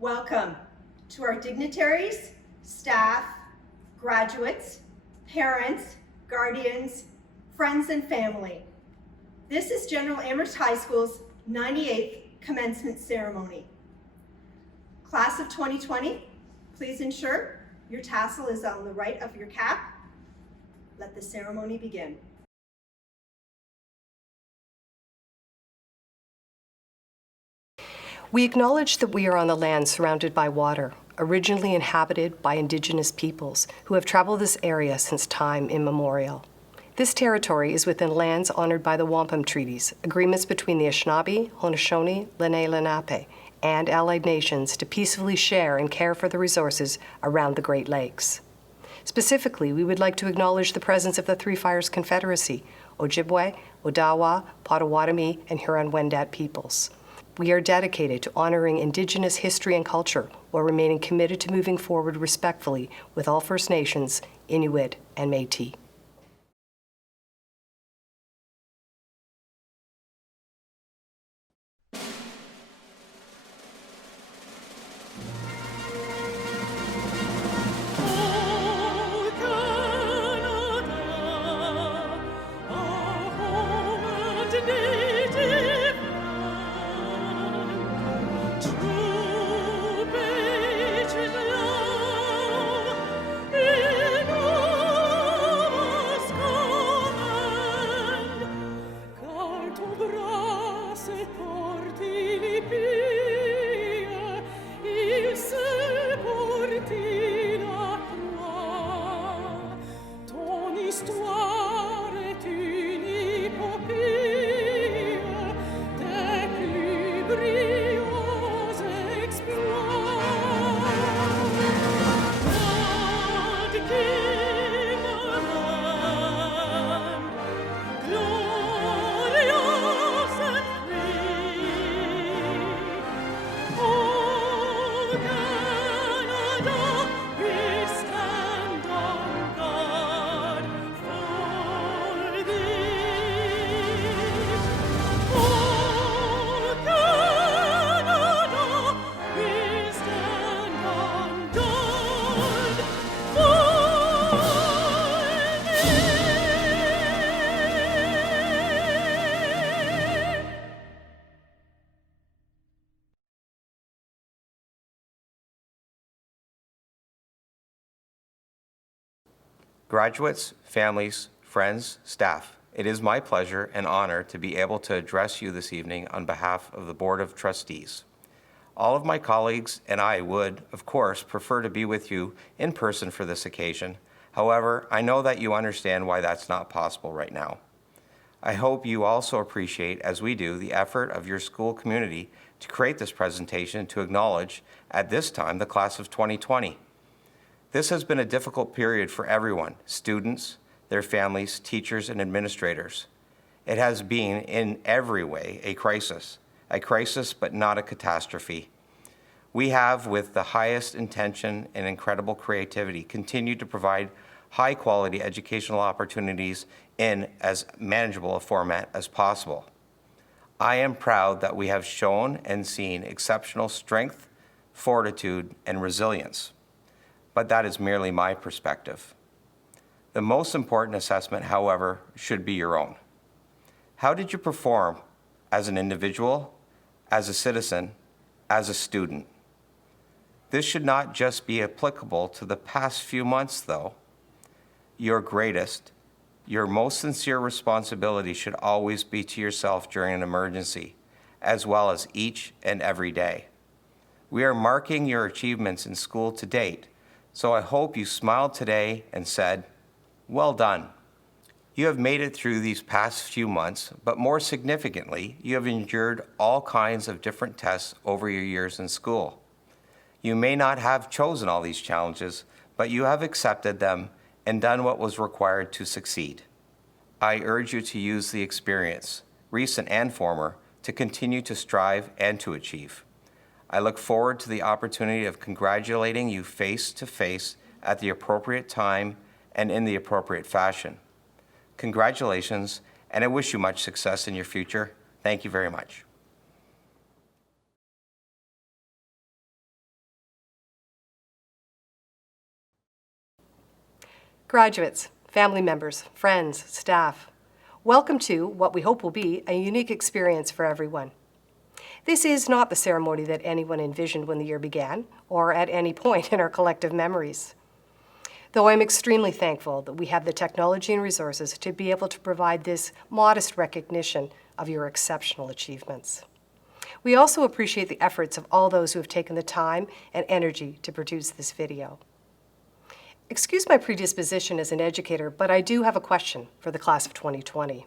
Welcome to our dignitaries, staff, graduates, parents, guardians, friends, and family. This is General Amherst High School's 98th commencement ceremony. Class of 2020, please ensure your tassel is on the right of your cap. Let the ceremony begin. We acknowledge that we are on the land surrounded by water, originally inhabited by Indigenous peoples who have traveled this area since time immemorial. This territory is within lands honored by the Wampum Treaties, agreements between the Anishinaabe, Haudenosaunee, Lenni-Lenape, and allied nations to peacefully share and care for the resources around the Great Lakes. Specifically, we would like to acknowledge the presence of the Three Fires Confederacy, Ojibwe, Odawa, Potawatomi, and Huron-Wendat peoples. We are dedicated to honoring Indigenous history and culture while remaining committed to moving forward respectfully with all First Nations, Inuit, and Métis. Graduates, families, friends, staff, it is my pleasure and honor to be able to address you this evening on behalf of the Board of Trustees. All of my colleagues and I would, of course, prefer to be with you in person for this occasion. However, I know that you understand why that's not possible right now. I hope you also appreciate, as we do, the effort of your school community to create this presentation to acknowledge, at this time, the class of 2020. This has been a difficult period for everyone, students, their families, teachers, and administrators. It has been, in every way, a crisis but not a catastrophe. We have, with the highest intention and incredible creativity, continued to provide high-quality educational opportunities in as manageable a format as possible. I am proud that we have shown and seen exceptional strength, fortitude, and resilience. But that is merely my perspective. The most important assessment, however, should be your own. How did you perform as an individual, as a citizen, as a student? This should not just be applicable to the past few months, though. Your greatest, your most sincere responsibility should always be to yourself during an emergency, as well as each and every day. We are marking your achievements in school to date, so I hope you smiled today and said, "Well done." You have made it through these past few months, but more significantly, you have endured all kinds of different tests over your years in school. You may not have chosen all these challenges, but you have accepted them and done what was required to succeed. I urge you to use the experience, recent and former, to continue to strive and to achieve. I look forward to the opportunity of congratulating you face to face at the appropriate time and in the appropriate fashion. Congratulations, and I wish you much success in your future. Thank you very much. Graduates, family members, friends, staff, welcome to what we hope will be a unique experience for everyone. This is not the ceremony that anyone envisioned when the year began, or at any point in our collective memories. Though I'm extremely thankful that we have the technology and resources to be able to provide this modest recognition of your exceptional achievements. We also appreciate the efforts of all those who have taken the time and energy to produce this video. Excuse my predisposition as an educator, but I do have a question for the class of 2020.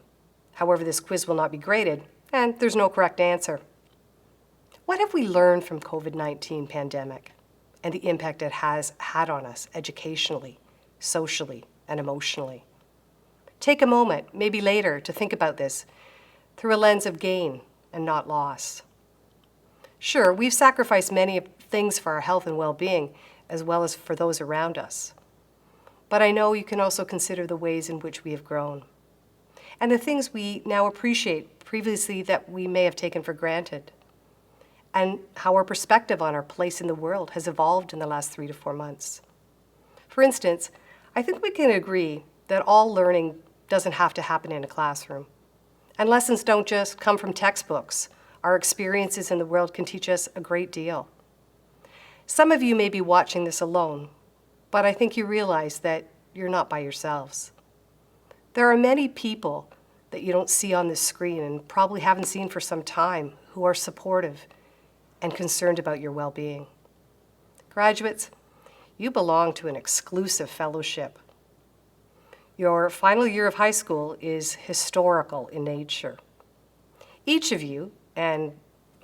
However, this quiz will not be graded, and there's no correct answer. What have we learned from COVID-19 pandemic and the impact it has had on us educationally, socially, and emotionally? Take a moment, maybe later, to think about this through a lens of gain and not loss. Sure, we've sacrificed many things for our health and well-being, as well as for those around us. But I know you can also consider the ways in which we have grown, and the things we now appreciate previously that we may have taken for granted, and how our perspective on our place in the world has evolved in the last 3 to 4 months. For instance, I think we can agree that all learning doesn't have to happen in a classroom, and lessons don't just come from textbooks. Our experiences in the world can teach us a great deal. Some of you may be watching this alone, but I think you realize that you're not by yourselves. There are many people that you don't see on this screen and probably haven't seen for some time who are supportive and concerned about your well-being. Graduates, you belong to an exclusive fellowship. Your final year of high school is historical in nature. Each of you, and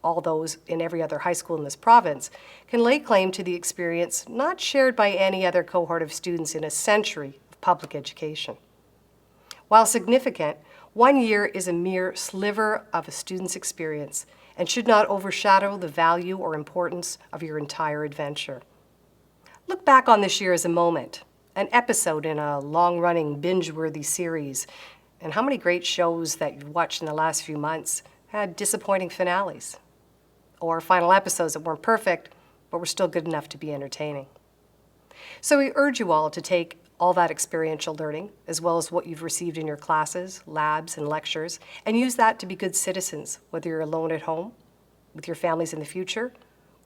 all those in every other high school in this province, can lay claim to the experience not shared by any other cohort of students in a century of public education. While significant, 1 year is a mere sliver of a student's experience and should not overshadow the value or importance of your entire adventure. Look back on this year as a moment, an episode in a long-running, binge-worthy series, and how many great shows that you've watched in the last few months had disappointing finales, or final episodes that weren't perfect, but were still good enough to be entertaining. So we urge you all to take all that experiential learning, as well as what you've received in your classes, labs, and lectures, and use that to be good citizens, whether you're alone at home, with your families in the future,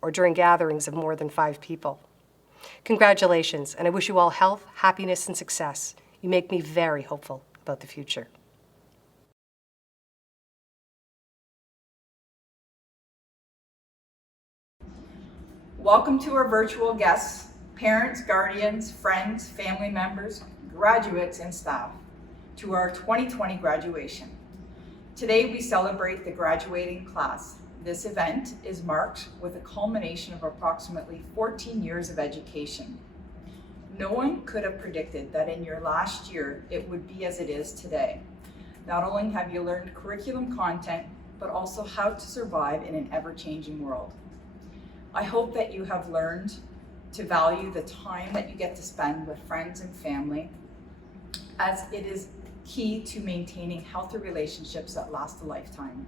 or during gatherings of more than 5 people. Congratulations, and I wish you all health, happiness, and success. You make me very hopeful about the future. Welcome to our virtual guests, parents, guardians, friends, family members, graduates, and staff, to our 2020 graduation. Today we celebrate the graduating class. This event is marked with a culmination of approximately 14 years of education. No one could have predicted that in your last year it would be as it is today. Not only have you learned curriculum content, but also how to survive in an ever-changing world. I hope that you have learned to value the time that you get to spend with friends and family, as it is key to maintaining healthy relationships that last a lifetime.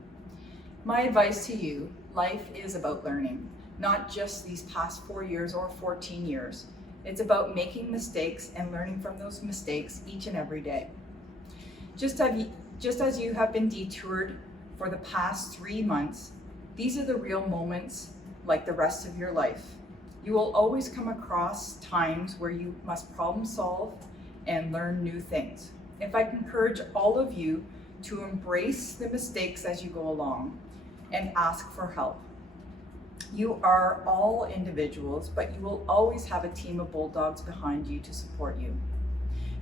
My advice to you, life is about learning, not just these past 4 years or 14 years. It's about making mistakes and learning from those mistakes each and every day. Just as you have been detoured for the past 3 months, these are the real moments like the rest of your life. You will always come across times where you must problem solve and learn new things. If I can encourage all of you to embrace the mistakes as you go along and ask for help. You are all individuals, but you will always have a team of bulldogs behind you to support you.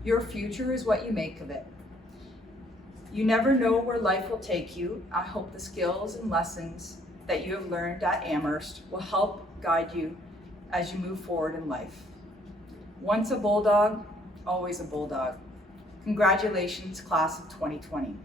Your future is what you make of it. You never know where life will take you. I hope the skills and lessons that you have learned at Amherst will help guide you as you move forward in life. Once a bulldog, always a bulldog. Congratulations, class of 2020.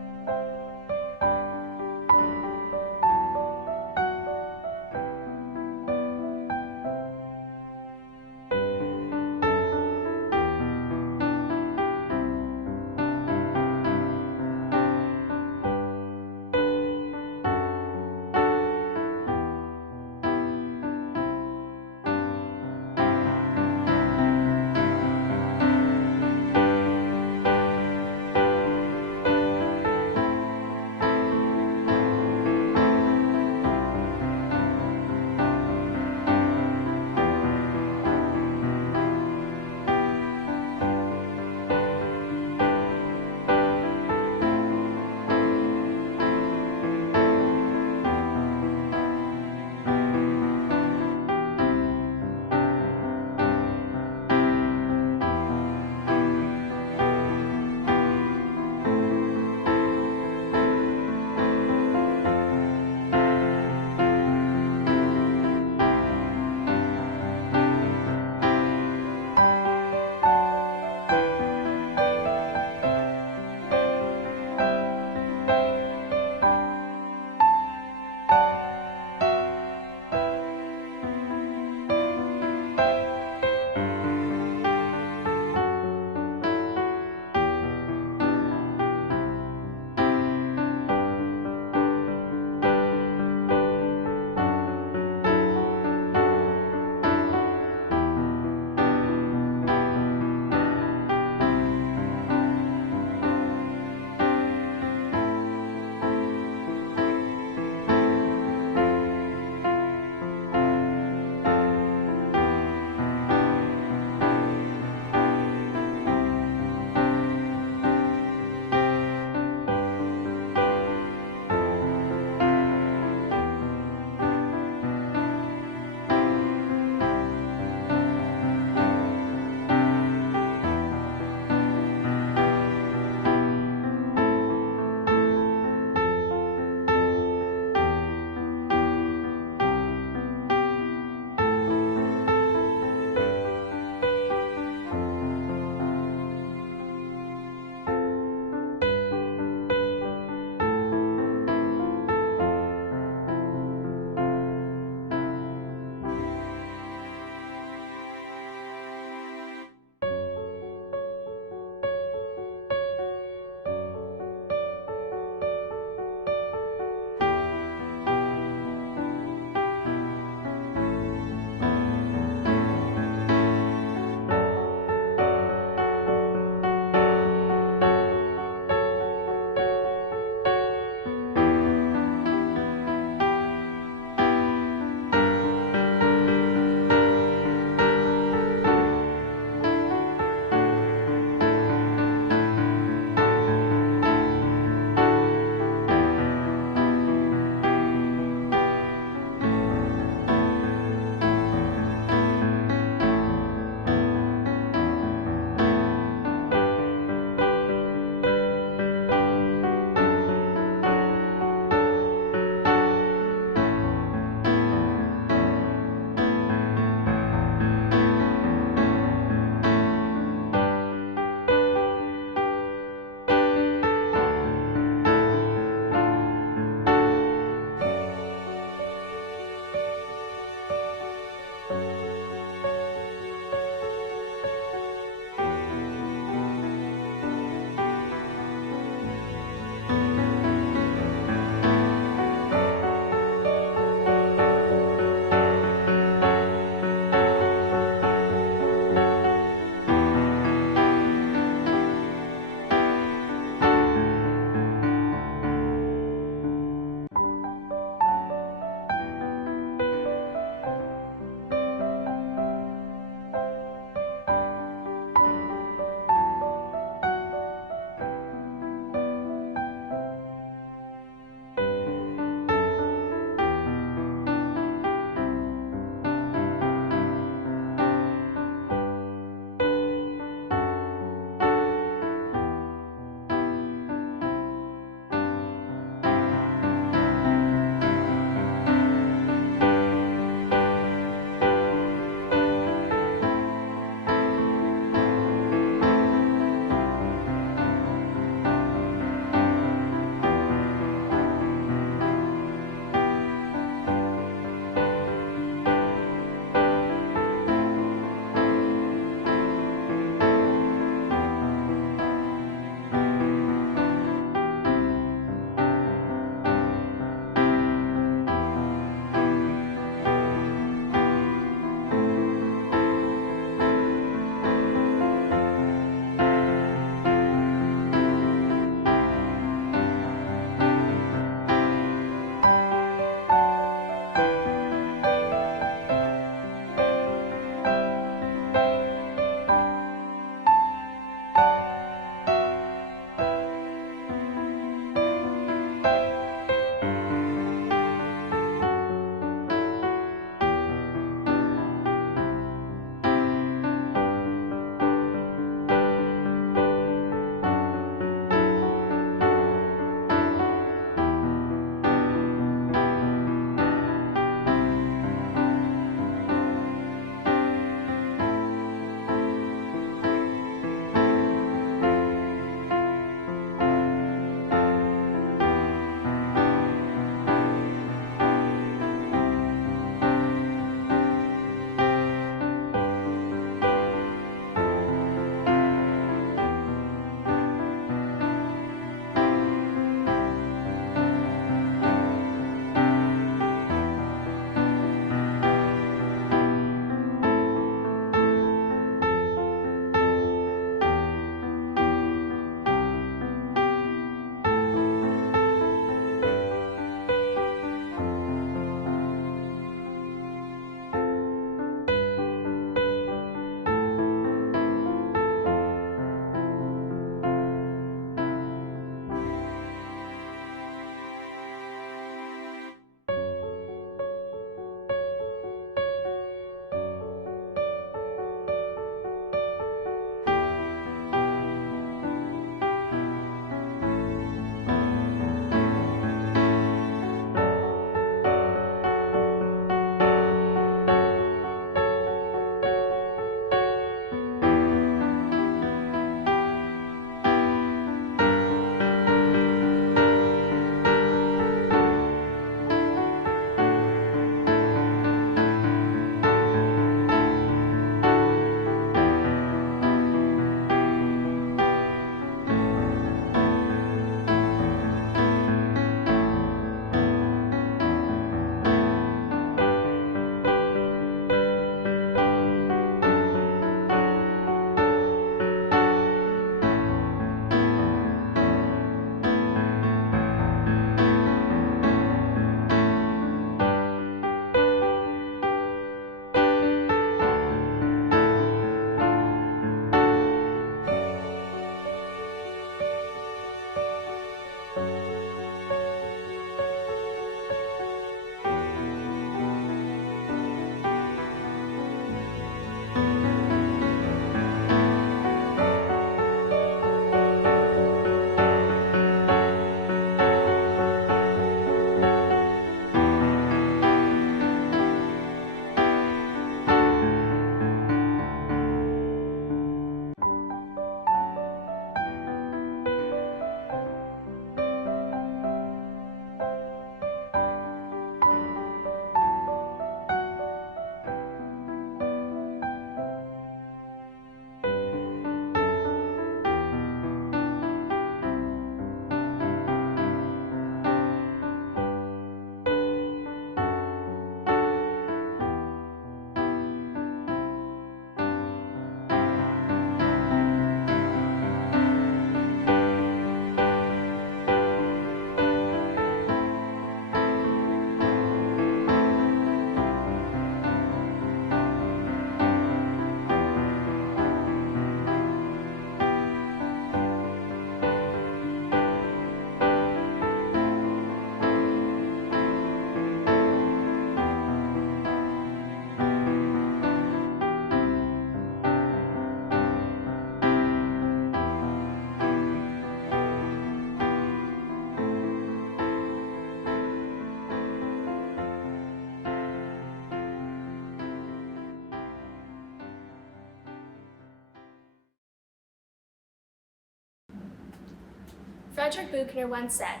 Frederick Buchner once said,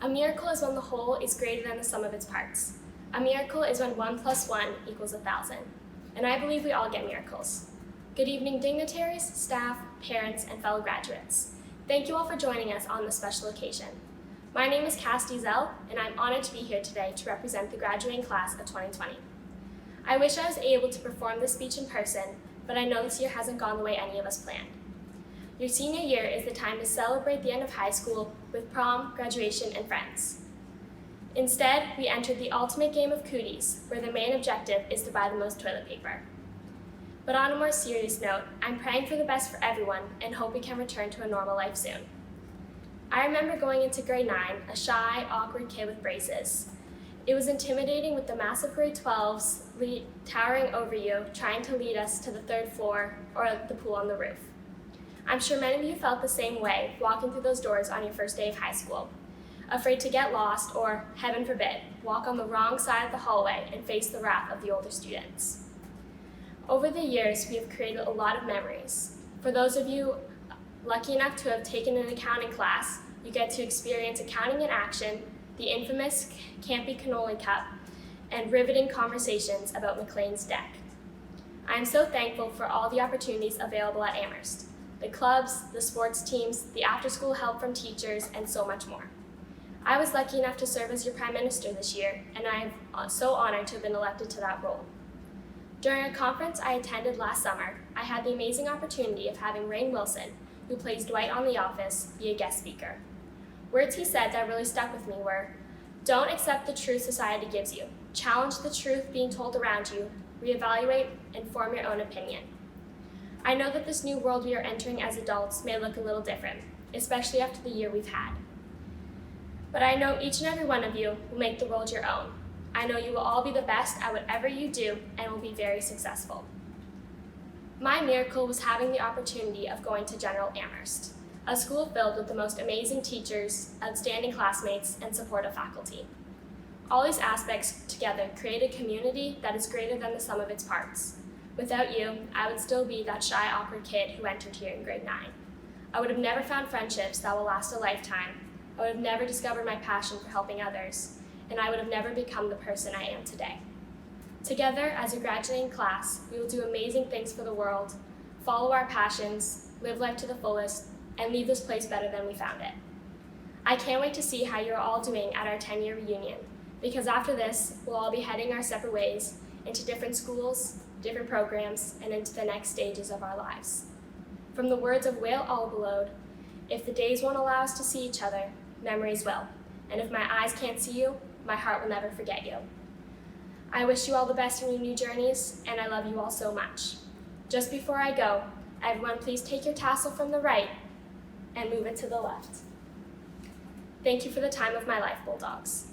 "A miracle is when the whole is greater than the sum of its parts. A miracle is when 1 + 1 = 1,000. And I believe we all get miracles. Good evening, dignitaries, staff, parents, and fellow graduates. Thank you all for joining us on this special occasion. My name is Cass Diesel, and I'm honored to be here today to represent the graduating class of 2020. I wish I was able to perform this speech in person, but I know this year hasn't gone the way any of us planned. Your senior year is the time to celebrate the end of high school with prom, graduation, and friends. Instead, we entered the ultimate game of cooties, where the main objective is to buy the most toilet paper. But on a more serious note, I'm praying for the best for everyone and hope we can return to a normal life soon. I remember going into grade 9, a shy, awkward kid with braces. It was intimidating with the massive grade 12s towering over you, trying to lead us to the 3rd floor or the pool on the roof. I'm sure many of you felt the same way walking through those doors on your first day of high school, afraid to get lost or, heaven forbid, walk on the wrong side of the hallway and face the wrath of the older students. Over the years, we have created a lot of memories. For those of you lucky enough to have taken an accounting class, you get to experience accounting in action, the infamous Campy Cannoli Cup, and riveting conversations about McLean's deck. I am so thankful for all the opportunities available at Amherst, the clubs, the sports teams, the after-school help from teachers, and so much more. I was lucky enough to serve as your Prime Minister this year, and I am so honored to have been elected to that role. During a conference I attended last summer, I had the amazing opportunity of having Rainn Wilson, who plays Dwight on The Office, be a guest speaker. Words he said that really stuck with me were, "Don't accept the truth society gives you. Challenge the truth being told around you, reevaluate, and form your own opinion." I know that this new world we are entering as adults may look a little different, especially after the year we've had. But I know each and every one of you will make the world your own. I know you will all be the best at whatever you do and will be very successful. My miracle was having the opportunity of going to General Amherst, a school filled with the most amazing teachers, outstanding classmates, and supportive faculty. All these aspects together create a community that is greater than the sum of its parts. Without you, I would still be that shy, awkward kid who entered here in grade 9. I would have never found friendships that will last a lifetime. I would have never discovered my passion for helping others, and I would have never become the person I am today. Together, as a graduating class, we will do amazing things for the world, follow our passions, live life to the fullest, and leave this place better than we found it. I can't wait to see how you're all doing at our 10-year reunion, because after this, we'll all be heading our separate ways into different schools, different programs, and into the next stages of our lives. From the words of Whale Albelode, "If the days won't allow us to see each other, memories will. And if my eyes can't see you, my heart will never forget you." I wish you all the best in your new journeys, and I love you all so much. Just before I go, everyone please take your tassel from the right and move it to the left. Thank you for the time of my life, Bulldogs.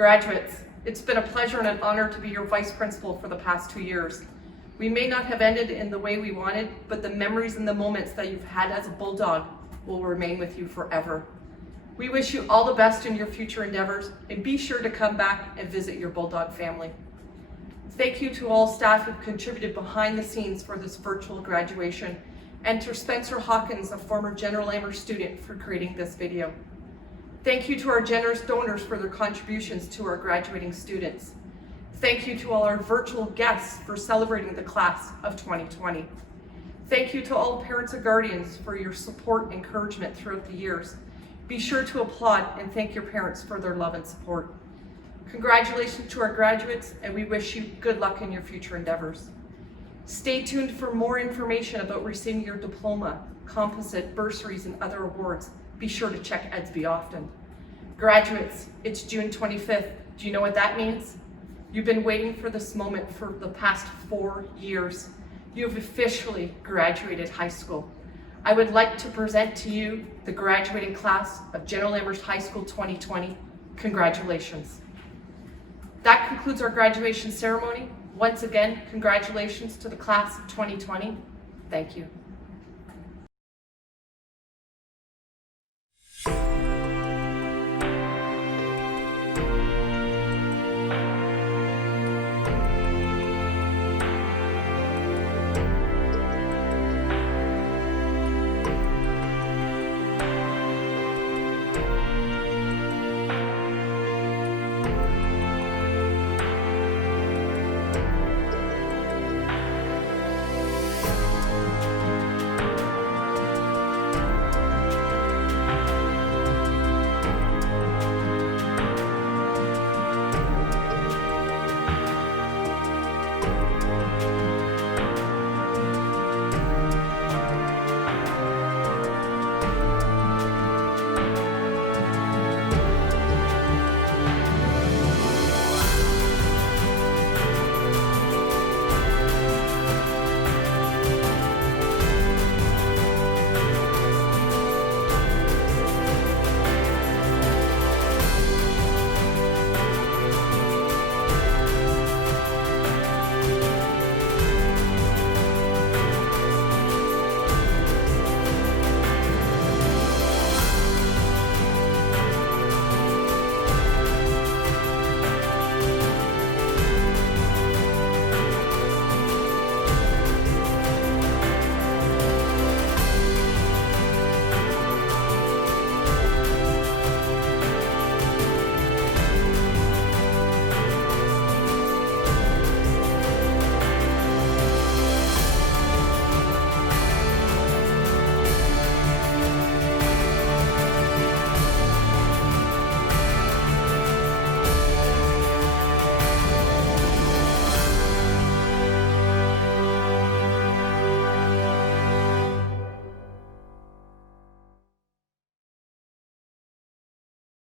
Graduates, it's been a pleasure and an honor to be your vice principal for the past 2 years. We may not have ended in the way we wanted, but the memories and the moments that you've had as a Bulldog will remain with you forever. We wish you all the best in your future endeavors, and be sure to come back and visit your Bulldog family. Thank you to all staff who've contributed behind the scenes for this virtual graduation, and to Spencer Hawkins, a former General Amherst student, for creating this video. Thank you to our generous donors for their contributions to our graduating students. Thank you to all our virtual guests for celebrating the class of 2020. Thank you to all parents and guardians for your support and encouragement throughout the years. Be sure to applaud and thank your parents for their love and support. Congratulations to our graduates, and we wish you good luck in your future endeavors. Stay tuned for more information about receiving your diploma, composite, bursaries, and other awards. Be sure to check Edsby often. Graduates, it's June 25th. Do you know what that means? You've been waiting for this moment for the past 4 years. You have officially graduated high school. I would like to present to you the graduating class of General Amherst High School 2020. Congratulations. That concludes our graduation ceremony. Once again, congratulations to the class of 2020. Thank you.